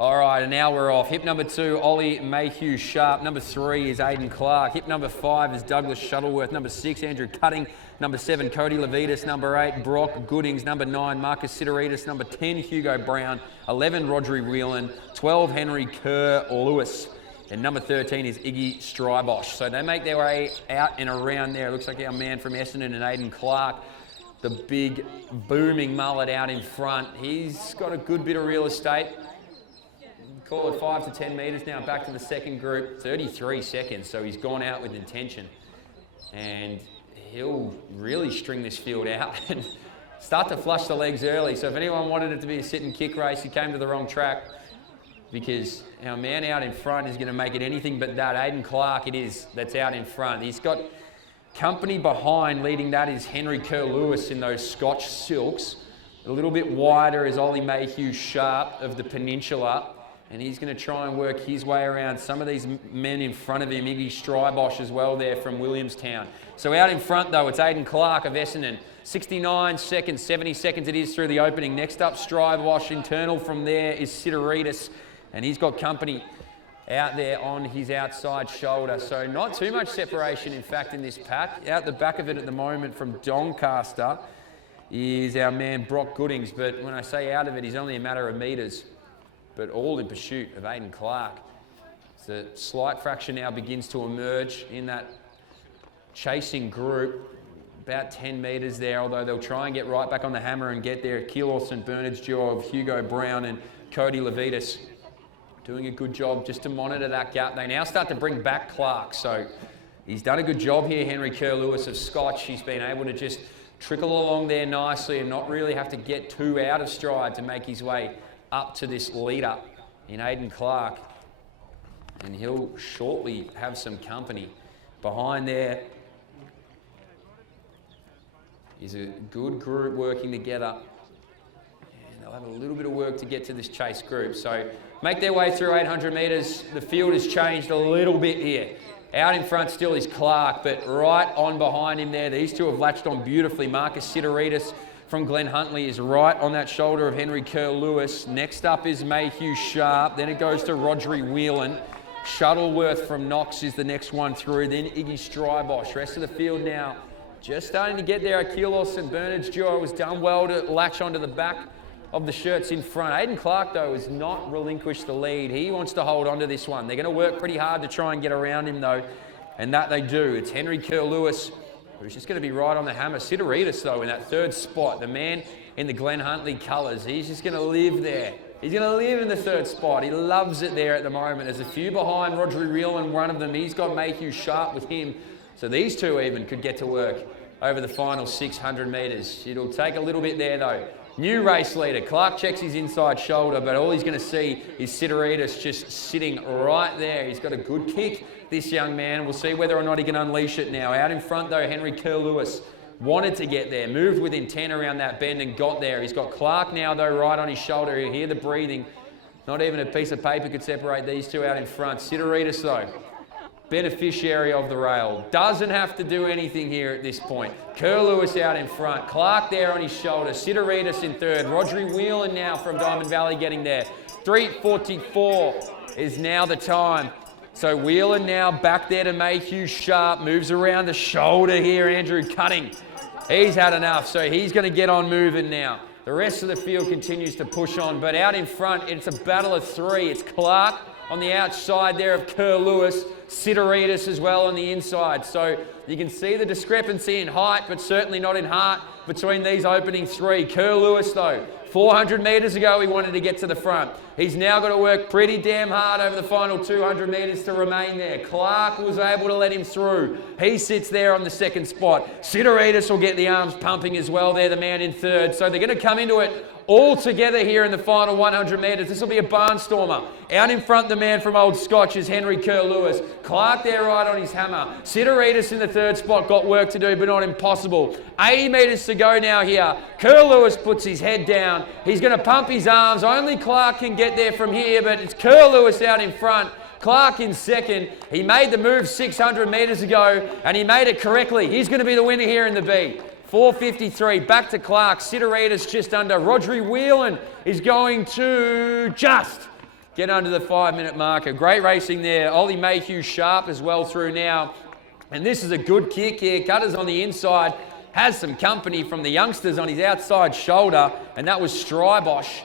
All right, and now we're off. Hip number 2, Ollie Mayhew Sharp. Number 3 is Aidan Clark. Hip number 5 is Douglas Shuttleworth. Number 6, Andrew Cutting. Number 7, Cody Levitas. Number 8, Brock Goodings. Number 9, Marcus Sidoritis. Number 10, Hugo Brown. 11, Rodri Whelan. 12, Henry Kerr Lewis. And number 13 is Iggy Strybosch. So they make their way out and around there. It looks like our man from Essendon and Aidan Clark, the big booming mullet out in front. He's got a good bit of real estate. Call it 5 to 10 metres now, back to the second group. 33 seconds, so he's gone out with intention. And he'll really string this field out and start to flush the legs early. So if anyone wanted it to be a sit and kick race, he came to the wrong track, because our man out in front is going to make it anything but that. Aidan Clark it is that's out in front. He's got company behind. Leading that is Henry Kerr Lewis in those Scotch silks. A little bit wider is Ollie Mayhew Sharp of the Peninsula. And he's going to try and work his way around some of these men in front of him. Iggy Strybosch as well there from Williamstown. So out in front, though, it's Aidan Clark of Essendon. 69 seconds, 70 seconds it is through the opening. Next up, Strybosch. Internal from there is Sidoritis. And he's got company out there on his outside shoulder. So not too much separation, in fact, in this pack. Out the back of it at the moment from Doncaster is our man Brock Goodings. But when I say out of it, he's only a matter of metres. But all in pursuit of Aidan Clark. The slight fraction now begins to emerge in that chasing group. About 10 metres there, although they'll try and get right back on the hammer and get there. Keilor St Bernard's duo of Hugo Brown and Cody Levitas doing a good job just to monitor that gap. They now start to bring back Clark. So he's done a good job here, Henry Kerr Lewis of Scotch. He's been able to just trickle along there nicely and not really have to get too out of stride to make his way up to this leader in Aidan Clark. And he'll shortly have some company. Behind there is a good group working together. And they'll have a little bit of work to get to this chase group. So make their way through 800 metres. The field has changed a little bit here. Out in front still is Clark, but right on behind him there, these two have latched on beautifully. Marcus Sidoritis from Glen Huntly is right on that shoulder of Henry Kerr Lewis. Next up is Mayhew Sharp. Then it goes to Rodri Whelan. Shuttleworth from Knox is the next one through. Then Iggy Strybosch. Rest of the field now just starting to get there. Keilor St Bernard's duo has done well to latch onto the back of the shirts in front. Aidan Clark, though, has not relinquished the lead. He wants to hold on to this one. They're going to work pretty hard to try and get around him, though, and that they do. It's Henry Kerr Lewis, who's just going to be right on the hammer. Sidoritis, though, in that third spot. The man in the Glen Huntly colours. He's just going to live there. He's going to live in the third spot. He loves it there at the moment. There's a few behind Rodri Whelan, one of them. He's got Mayhew Sharp with him. So these two even could get to work over the final 600 metres. It'll take a little bit there, though. New race leader. Clark checks his inside shoulder, but all he's going to see is Sidoritis just sitting right there. He's got a good kick, this young man. We'll see whether or not he can unleash it now. Out in front, though, Henry Kerr Lewis wanted to get there, moved with intent around that bend and got there. He's got Clark now, though, right on his shoulder. You hear the breathing. Not even a piece of paper could separate these two out in front. Sidoritis, though, beneficiary of the rail. Doesn't have to do anything here at this point. Kerr Lewis out in front. Clark there on his shoulder. Sidoritis in third. Rodri Whelan now from Diamond Valley getting there. 3:44 is now the time. So Whelan now back there to Mayhew Sharp. Moves around the shoulder here. Andrew Cutting. He's had enough, so he's going to get on moving now. The rest of the field continues to push on, but out in front, it's a battle of three. It's Clark on the outside there of Kerr Lewis. Sidoritis as well on the inside. So you can see the discrepancy in height, but certainly not in heart between these opening three. Kerr Lewis, though, 400 metres ago, he wanted to get to the front. He's now got to work pretty damn hard over the final 200 metres to remain there. Clark was able to let him through. He sits there on the second spot. Sidoritis will get the arms pumping as well there, the man in third. So they're going to come into it all together here in the final 100 metres. This will be a barnstormer. Out in front, the man from Old Scotch is Henry Kerr Lewis. Clark there right on his hammer. Sidoritis in the third spot, got work to do, but not impossible. 80 metres to go now here. Kerr Lewis puts his head down. He's going to pump his arms. Only Clark can get there from here, but it's Kerr Lewis out in front. Clark in second. He made the move 600 metres ago, and he made it correctly. He's going to be the winner here in the B. 4:53, back to Clark. Sidoritis just under. Rodri Whelan is going to just get under the 5-minute marker. Great racing there. Ollie Mayhew sharp as well through now. And this is a good kick here. Cutters on the inside. Has some company from the youngsters on his outside shoulder. And that was Strybosh.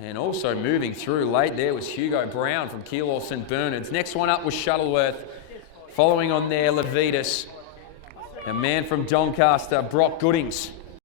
And also moving through late there was Hugo Brown from Keilor St Bernard's. Next one up was Shuttleworth. Following on there, Levitas. A man from Doncaster, Brock Goodings.